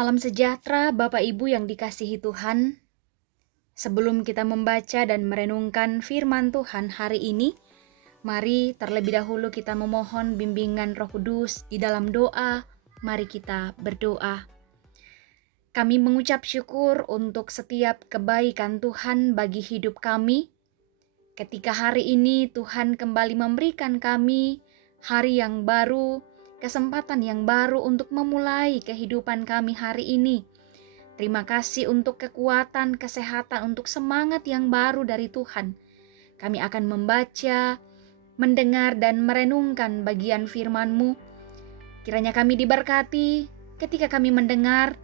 Salam sejahtera Bapak Ibu yang dikasihi Tuhan. Sebelum kita membaca dan merenungkan firman Tuhan hari ini, mari terlebih dahulu kita memohon bimbingan Roh Kudus di dalam doa. Mari kita berdoa. Kami mengucap syukur untuk setiap kebaikan Tuhan bagi hidup kami. Ketika hari ini Tuhan kembali memberikan kami hari yang baru, kesempatan yang baru untuk memulai kehidupan kami hari ini. Terima kasih untuk kekuatan, kesehatan, untuk semangat yang baru dari Tuhan. Kami akan membaca, mendengar, dan merenungkan bagian firman-Mu. Kiranya kami diberkati ketika kami mendengar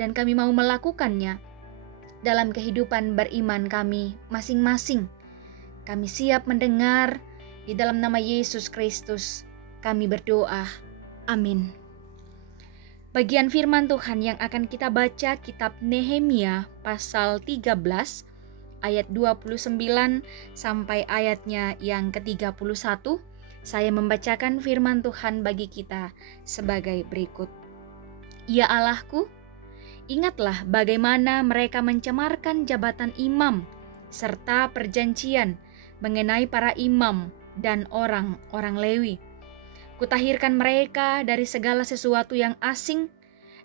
dan kami mau melakukannya dalam kehidupan beriman kami masing-masing. Kami siap mendengar di dalam nama Yesus Kristus. Kami berdoa. Amin. Bagian firman Tuhan yang akan kita baca kitab Nehemia pasal 13 ayat 29 sampai ayatnya yang ke-31. Saya membacakan firman Tuhan bagi kita sebagai berikut. Ya Allahku, ingatlah bagaimana mereka mencemarkan jabatan imam serta perjanjian mengenai para imam dan orang-orang Lewi. Kutahirkan mereka dari segala sesuatu yang asing,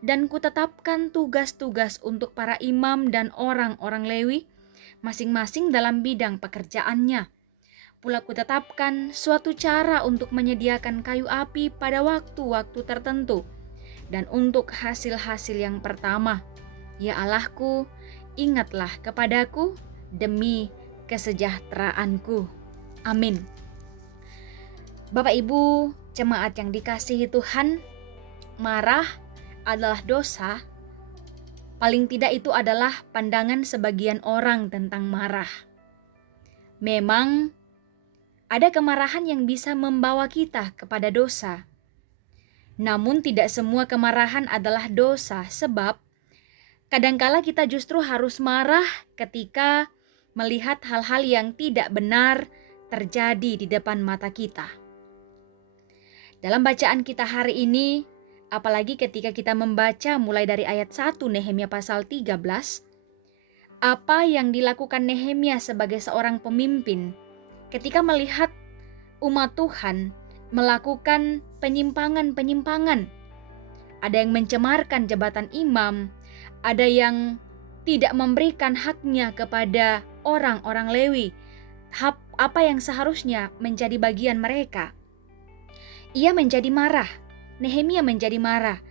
dan kutetapkan tugas-tugas untuk para imam dan orang-orang Lewi, masing-masing dalam bidang pekerjaannya. Pula kutetapkan suatu cara untuk menyediakan kayu api pada waktu-waktu tertentu, dan untuk hasil-hasil yang pertama. Ya Allahku, ingatlah kepadaku demi kesejahteraanku. Amin. Bapak Ibu, jemaat yang dikasihi Tuhan, marah adalah dosa. Paling tidak itu adalah pandangan sebagian orang tentang marah. Memang ada kemarahan yang bisa membawa kita kepada dosa. Namun tidak semua kemarahan adalah dosa, sebab kadangkala kita justru harus marah ketika melihat hal-hal yang tidak benar terjadi di depan mata kita. Dalam bacaan kita hari ini, apalagi ketika kita membaca mulai dari ayat 1 Nehemia pasal 13, apa yang dilakukan Nehemia sebagai seorang pemimpin ketika melihat umat Tuhan melakukan penyimpangan-penyimpangan. Ada yang mencemarkan jabatan imam, ada yang tidak memberikan haknya kepada orang-orang Lewi, apa yang seharusnya menjadi bagian mereka. Ia menjadi marah, Nehemia menjadi marah.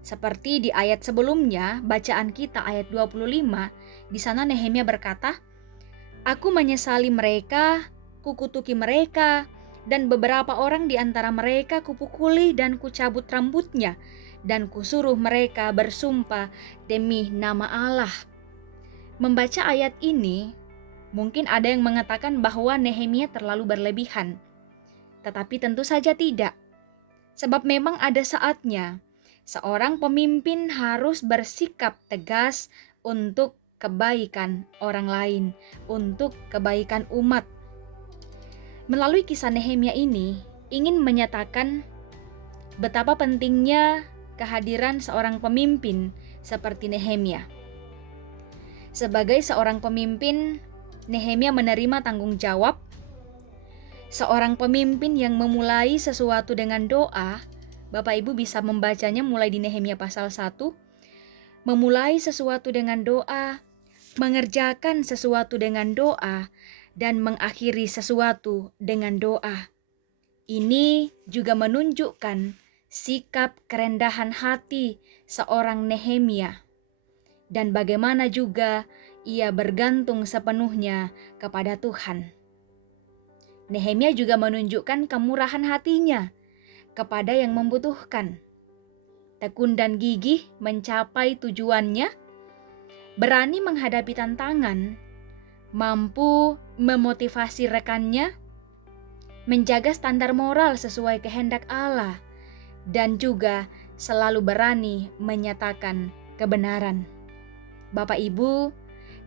Seperti di ayat sebelumnya, bacaan kita ayat 25, di sana Nehemia berkata, "Aku menyesali mereka, kukutuki mereka, dan beberapa orang di antara mereka kupukuli dan kucabut rambutnya, dan kusuruh mereka bersumpah demi nama Allah." Membaca ayat ini, mungkin ada yang mengatakan bahwa Nehemia terlalu berlebihan. Tetapi tentu saja tidak. Sebab memang ada saatnya seorang pemimpin harus bersikap tegas untuk kebaikan orang lain, untuk kebaikan umat. Melalui kisah Nehemia ini ingin menyatakan betapa pentingnya kehadiran seorang pemimpin seperti Nehemia. Sebagai seorang pemimpin, Nehemia menerima tanggung jawab. Seorang pemimpin yang memulai sesuatu dengan doa, Bapak Ibu bisa membacanya mulai di Nehemia pasal 1, memulai sesuatu dengan doa, mengerjakan sesuatu dengan doa, dan mengakhiri sesuatu dengan doa. Ini juga menunjukkan sikap kerendahan hati seorang Nehemia, dan bagaimana juga ia bergantung sepenuhnya kepada Tuhan. Nehemia juga menunjukkan kemurahan hatinya kepada yang membutuhkan. Tekun dan gigih mencapai tujuannya, berani menghadapi tantangan, mampu memotivasi rekannya, menjaga standar moral sesuai kehendak Allah, dan juga selalu berani menyatakan kebenaran. Bapak Ibu,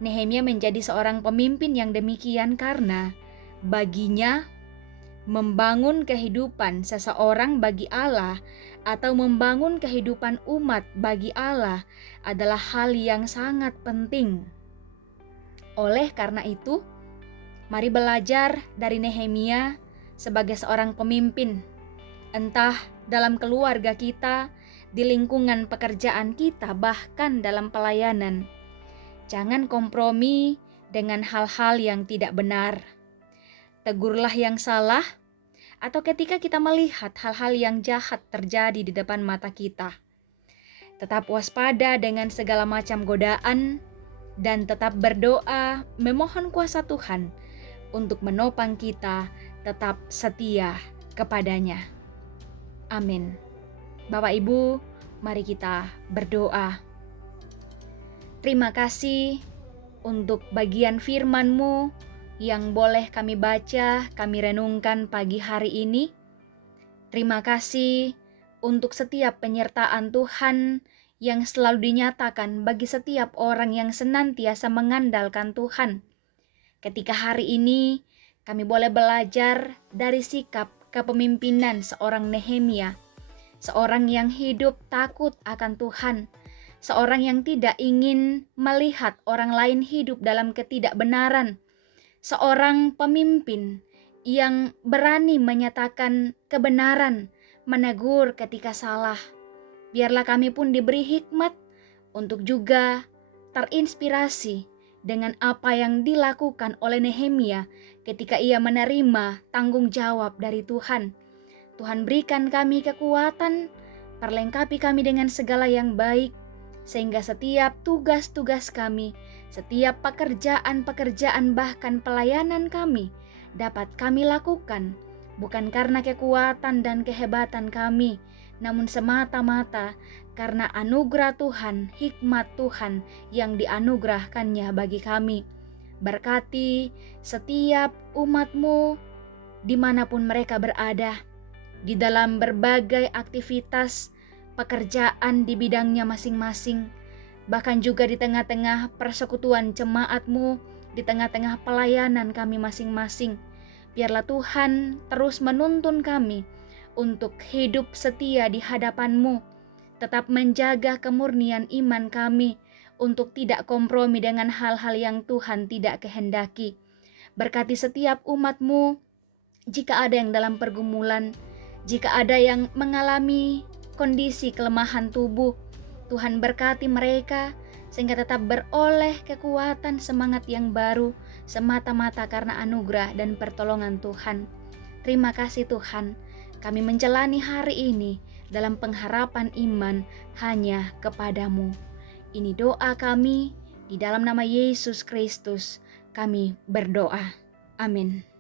Nehemia menjadi seorang pemimpin yang demikian karena baginya membangun kehidupan seseorang bagi Allah atau membangun kehidupan umat bagi Allah adalah hal yang sangat penting. Oleh karena itu, mari belajar dari Nehemia sebagai seorang pemimpin, entah dalam keluarga kita, di lingkungan pekerjaan kita, bahkan dalam pelayanan. Jangan kompromi dengan hal-hal yang tidak benar. Tegurlah yang salah, atau ketika kita melihat hal-hal yang jahat terjadi di depan mata kita. Tetap waspada dengan segala macam godaan, dan tetap berdoa memohon kuasa Tuhan untuk menopang kita tetap setia kepadanya. Amin. Bapak Ibu, mari kita berdoa. Terima kasih untuk bagian firman-Mu yang boleh kami baca, kami renungkan pagi hari ini. Terima kasih untuk setiap penyertaan Tuhan yang selalu dinyatakan bagi setiap orang yang senantiasa mengandalkan Tuhan. Ketika hari ini kami boleh belajar dari sikap kepemimpinan seorang Nehemia, seorang yang hidup takut akan Tuhan, seorang yang tidak ingin melihat orang lain hidup dalam ketidakbenaran, seorang pemimpin yang berani menyatakan kebenaran, menegur ketika salah. Biarlah kami pun diberi hikmat untuk juga terinspirasi dengan apa yang dilakukan oleh Nehemia ketika ia menerima tanggung jawab dari Tuhan. Tuhan berikan kami kekuatan, perlengkapi kami dengan segala yang baik, sehingga setiap tugas-tugas kami, setiap pekerjaan-pekerjaan bahkan pelayanan kami dapat kami lakukan, bukan karena kekuatan dan kehebatan kami, namun semata-mata karena anugerah Tuhan, hikmat Tuhan yang dianugerahkannya bagi kami. Berkati setiap umat-Mu dimanapun mereka berada, di dalam berbagai aktivitas pekerjaan di bidangnya masing-masing, bahkan juga di tengah-tengah persekutuan jemaat-Mu, di tengah-tengah pelayanan kami masing-masing. Biarlah Tuhan terus menuntun kami untuk hidup setia di hadapan-Mu, tetap menjaga kemurnian iman kami untuk tidak kompromi dengan hal-hal yang Tuhan tidak kehendaki. Berkati setiap umat-Mu, jika ada yang dalam pergumulan, jika ada yang mengalami kondisi kelemahan tubuh, Tuhan berkati mereka sehingga tetap beroleh kekuatan semangat yang baru semata-mata karena anugerah dan pertolongan Tuhan. Terima kasih Tuhan, kami menjalani hari ini dalam pengharapan iman hanya kepadamu. Ini doa kami, di dalam nama Yesus Kristus kami berdoa. Amin.